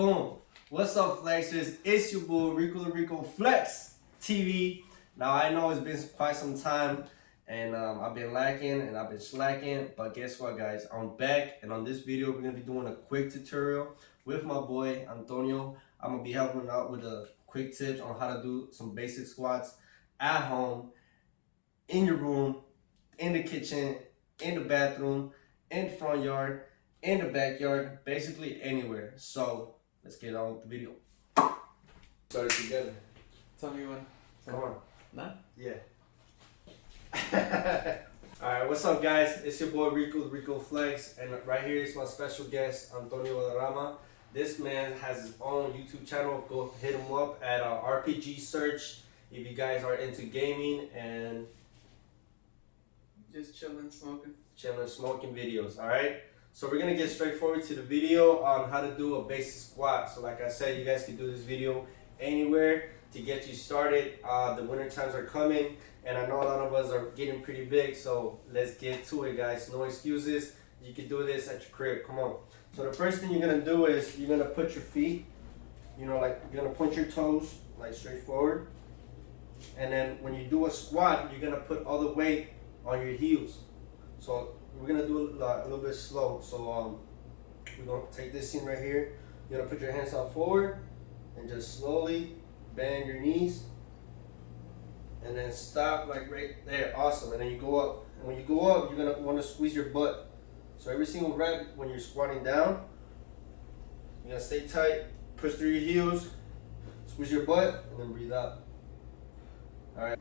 Boom. What's up, Flexers? It's your boy Rico Flex TV. Now I know it's been quite some time and I've been lacking and I've been slacking, but guess what, guys? I'm back, and on this video we're gonna be doing a quick tutorial with my boy Antonio. I'm gonna be helping out with a quick tips on how to do some basic squats at home, in your room, in the kitchen, in the bathroom, in the front yard, in the backyard, basically anywhere. So let's get on with the video. Start it together. Tell me when. Come on. Nah? Yeah. Alright, what's up, guys? It's your boy Rico Flex, and right here is my special guest, Antonio Valderrama. This man has his own YouTube channel. Go hit him up at RPG Search if you guys are into gaming and Just chilling, smoking videos. Alright? So we're gonna get straight forward to the video on how to do a basic squat. So like I said, you guys can do this video anywhere to get you started. The winter times are coming, and I know a lot of us are getting pretty big, so let's get to it, guys. No excuses. You can do this at your crib. Come on. So the first thing you're gonna do is you're gonna put your feet, like you're gonna point your toes like straight forward, and then when you do a squat, you're gonna put all the weight on your heels. So we're gonna do it a little bit slow. So we're gonna take this scene right here. You're gonna put your hands out forward and just slowly bend your knees, and then stop like right there. Awesome. And then you go up. And when you go up, you're gonna want to squeeze your butt. So every single rep when you're squatting down, you're gonna stay tight, push through your heels, squeeze your butt, and then breathe out. All right.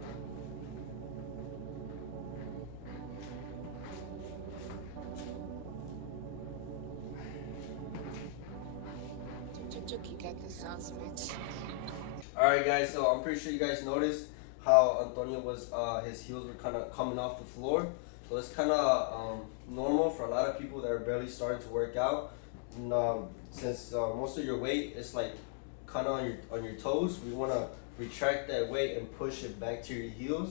Alright, guys, so I'm pretty sure you guys noticed how Antonio was, his heels were kind of coming off the floor. So it's kind of normal for a lot of people that are barely starting to work out. And, since most of your weight is like kind of on your toes, we want to retract that weight and push it back to your heels.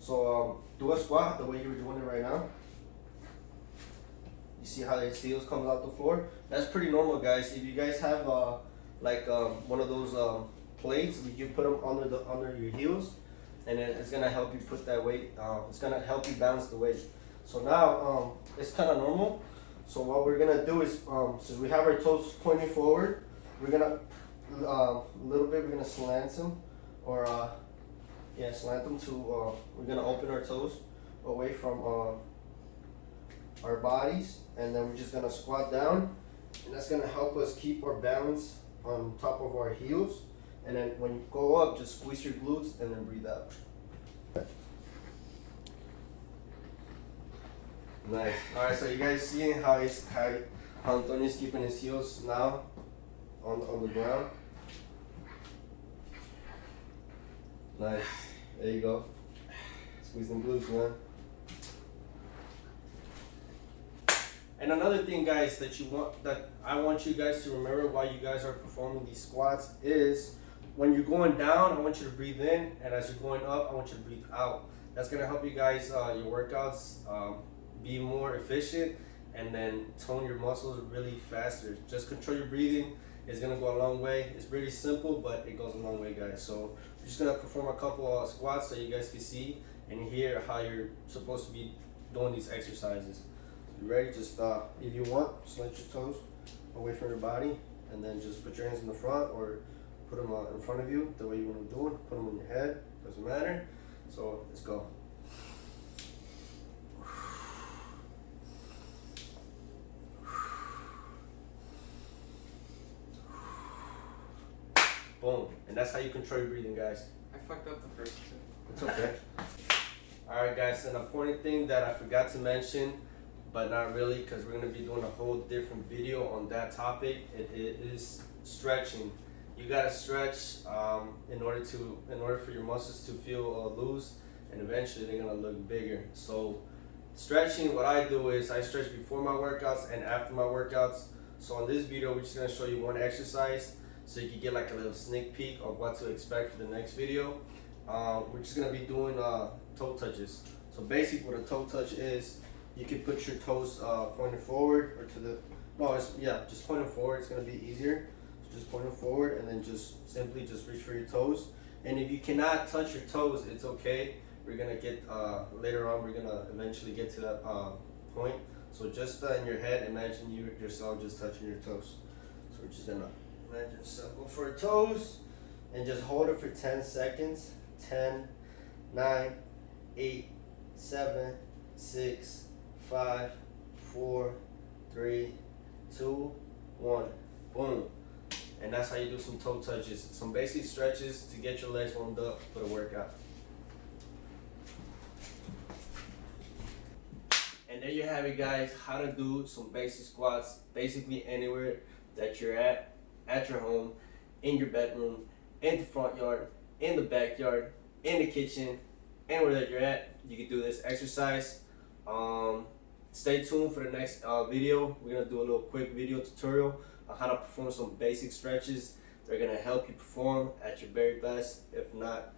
So do a squat the way you were doing it right now. You see how his heels comes out the floor? That's pretty normal, guys. If you guys have one of those plates, you can put them under your heels, and then it's gonna help you put that weight. It's gonna help you balance the weight. So now it's kind of normal. So what we're gonna do is, since we have our toes pointing forward, we're gonna a little bit. We're gonna slant them, or slant them to. We're gonna open our toes away from our bodies, and then we're just gonna squat down, and that's gonna help us keep our balance on top of our heels. And then when you go up, just squeeze your glutes and then breathe out. Nice. All right, so you guys seeing how Antonio's keeping his heels now on the ground. Nice. There you go. Squeeze them glutes, man. And another thing, guys, that I want you guys to remember while you guys are performing these squats is when you're going down, I want you to breathe in, and as you're going up, I want you to breathe out. That's gonna help you guys, your workouts, be more efficient, and then tone your muscles really faster. Just control your breathing. It's gonna go a long way. It's really simple, but it goes a long way, guys. So we're just gonna perform a couple squats so you guys can see and hear how you're supposed to be doing these exercises. You ready? Just if you want, slant your toes away from your body, and then just put your hands in the front or put them in front of you the way you want to do it. Put them on your head, doesn't matter. So let's go. Boom. And that's how you control your breathing, guys. I fucked up the first two. It's okay. Alright, guys, an important thing that I forgot to mention, but not really, because we're going to be doing a whole different video on that topic. It is stretching. You got to stretch in order for your muscles to feel loose, and eventually they're going to look bigger. So stretching, what I do is I stretch before my workouts and after my workouts. So on this video, we're just going to show you one exercise so you can get like a little sneak peek of what to expect for the next video. We're just going to be doing toe touches. So basically what a toe touch is, you can put your toes pointed forward or to the, just pointing forward. It's going to be easier. So Just point them forward, and then just simply just reach for your toes. And if you cannot touch your toes, it's okay. We're gonna get later on. We're gonna eventually get to that point. So just in your head, imagine yourself just touching your toes. So we're just gonna imagine yourself go for your toes, and just hold it for 10 seconds. 10, 9, 8, 7, 6, 5, 4, 3, 2, 1. Boom. And that's how you do some toe touches. Some basic stretches to get your legs warmed up for the workout. And there you have it, guys. How to do some basic squats basically anywhere that you're at your home, in your bedroom, in the front yard, in the backyard, in the kitchen, anywhere that you're at. You can do this exercise. Stay tuned for the next video. We're gonna do a little quick video tutorial on how to perform some basic stretches. They're gonna help you perform at your very best, if not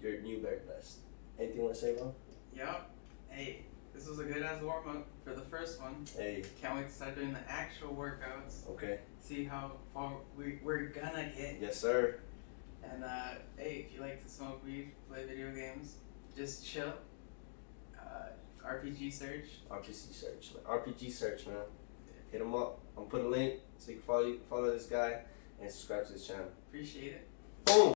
your new very best. Anything you wanna say, bro? Yup. Hey, this was a good ass warm up for the first one. Hey. Can't wait to start doing the actual workouts. Okay. See how far we're gonna get. Yes, sir. And hey, if you like to smoke weed, play video games, just chill. RPG search. RPG search, man. Hit him up. I'm gonna put a link so you can follow this guy and subscribe to his channel. Appreciate it. Boom.